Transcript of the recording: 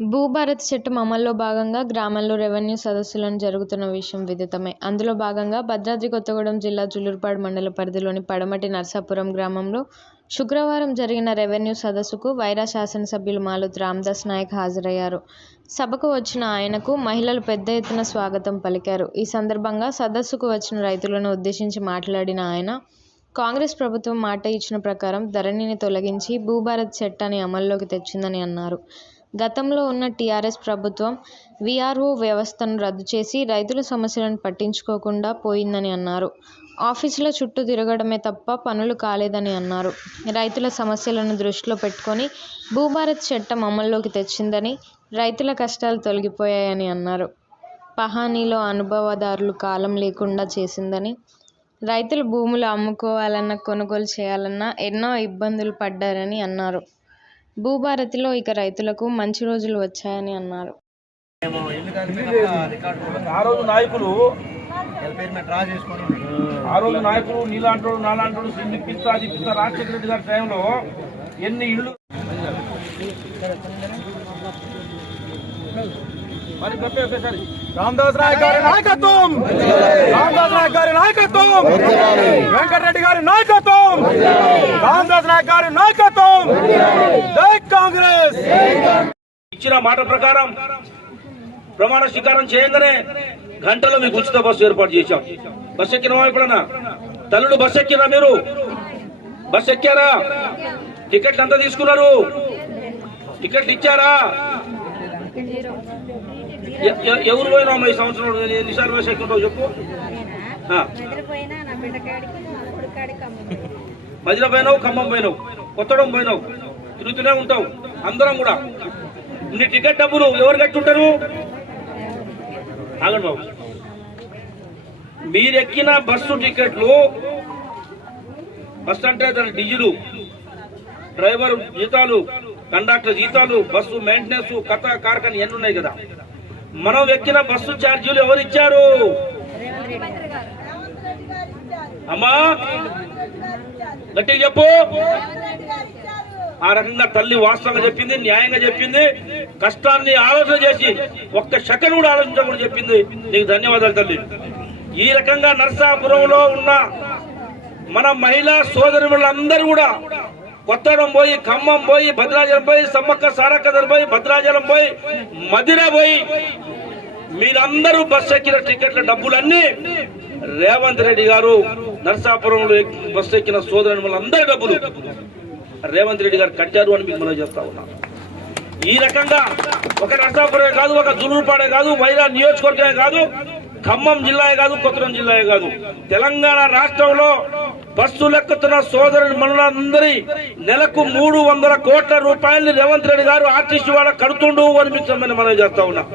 భూభారతి చట్టం అమల్లో భాగంగా గ్రామాల్లో రెవెన్యూ సదస్సులను జరుగుతున్న విషయం విదితమే. అందులో భాగంగా భద్రాద్రి కొత్తగూడెం జిల్లా జులూరుపాడు మండల పరిధిలోని పడమటి నర్సాపురం గ్రామంలో శుక్రవారం జరిగిన రెవెన్యూ సదస్సుకు వైరా శాసనసభ్యులు మాలుత్ రామ్దాస్ నాయక్ హాజరయ్యారు. సభకు వచ్చిన ఆయనకు మహిళలు పెద్ద ఎత్తున స్వాగతం పలికారు. ఈ సందర్భంగా సదస్సుకు వచ్చిన రైతులను ఉద్దేశించి మాట్లాడిన ఆయన కాంగ్రెస్ ప్రభుత్వం మాట ఇచ్చిన ప్రకారం ధరణిని తొలగించి భూభారత్ చట్టాన్ని అమల్లోకి తెచ్చిందని అన్నారు. గతంలో ఉన్న టీఆర్ఎస్ ప్రభుత్వం వీఆర్ఓ వ్యవస్థను రద్దు చేసి రైతుల సమస్యలను పట్టించుకోకుండా పోయిందని అన్నారు. ఆఫీసుల చుట్టూ తిరగడమే తప్ప పనులు కాలేదని అన్నారు. రైతుల సమస్యలను దృష్టిలో పెట్టుకొని భూభారత్ చట్టం అమల్లోకి తెచ్చిందని రైతుల కష్టాలు తొలగిపోయాయని అన్నారు. పహానీలో అనుభవదారులు కాలం లేకుండా చేసిందని రైతులు భూములు అమ్ముకోవాలన్నా కొనుగోలు చేయాలన్నా ఎన్నో ఇబ్బందులు పడ్డారని అన్నారు. భూభారతిలో ఇక రైతులకు మంచి రోజులు వచ్చాయని అన్నారు. ఆ రోజు నాయకులు డ్రా చేసుకొని ఆ రోజు నాయకులు నీలాంటోడు నాలాంటోడు సిండి పిస్తా అది పిస్తా రాజశేఖర రెడ్డి గారి టైంలో ఎన్ని ఇళ్ళు మరి చెప్పే ఒకసారి రామదాస్ నాయక్ గారి నాయకత్వం! రామదాస్ నాయక్ గారి నాయకత్వం! వెంకటరెడ్డి గారి నాయకత్వం! రామదాస్ నాయక్ గారి నాయకత్వం! ఇచ్చిన మాట ప్రకారం ప్రమాణ స్వీకారం చేయగానే గంటలో మీకు ఉచిత బస్సు ఏర్పాటు చేశాం. బస్ ఎక్కిన ఎప్పుడన్నా తల్లుడు బస్ ఎక్కిరా మీరు? బస్ ఎక్కారా? టికెట్లు ఎంత తీసుకున్నారు? టికెట్లు ఇచ్చారా? ఎవరు పోయినా ఈ సంవత్సరం ఎన్నిసార్లు బస్ ఎక్కుంటావు చెప్పు. మదిర పోయినావు ఖమ్మం పోయినావు కొత్తడం పోయినావు. తిరుగుతూనే ఉంటావు అందరం కూడా. నీ టికెట్ డబ్బులు ఎవరు కట్టుంటారు? ఆగండి బాబు. మీరెక్కిన బస్సు టికెట్లు బస్సు అంటే దాని డీజిలు డ్రైవర్ జీతాలు కండక్టర్ జీతాలు బస్సు మెయింటెనెన్స్ కథ కార్ఖాన ఎన్ని ఉన్నాయి కదా. మనం ఎక్కిన బస్సు ఛార్జీలు ఎవరు ఇచ్చారు? అమ్మా! గట్టిగా చెప్పు. ఆ రకంగా తల్లి వాస్తవంగా చెప్పింది న్యాయంగా చెప్పింది కష్టాన్ని ఆలోచన చేసి ఒక్క సెకండ్ కూడా ఆలోచించకూడదు చెప్పింది. నీకు ధన్యవాదాలు తల్లి. ఈ రకంగా నర్సాపురంలో ఉన్న మన మహిళా సోదరులందరూ కూడా కొత్తడం పోయి ఖమ్మం పోయి భద్రాచలం పోయి సమ్మక్క సారక్కదర్ పోయి భద్రాచలం పోయి మదిర పోయి మీరందరూ బస్సు ఎక్కిన టికెట్ల డబ్బులన్నీ రేవంత్ రెడ్డి గారు నర్సాపురంలో బస్సు ఎక్కిన సోదరులందరి డబ్బులు. రేవంత్ రెడ్డి గారు కట్టారు అని మీకు మనం చెప్తా ఉన్నాను ఈ రకంగా ఒక నరసాపురమే కాదు ఒక జులూరుపాడే కాదు వైరా నియోజకవర్గమే కాదు ఖమ్మం జిల్లాయే కాదు కొత్తగూడెం జిల్లాయే కాదు. తెలంగాణ రాష్ట్రంలో బస్సు లెక్కుతున్న సోదరుని మనులందరి నెలకు మూడు వందల కోట్ల రూపాయలు రేవంత్ రెడ్డి గారు ఆర్టీసీ వాళ్ళ కడుతుండు అని మీకు మనం చేస్తా ఉన్నాం.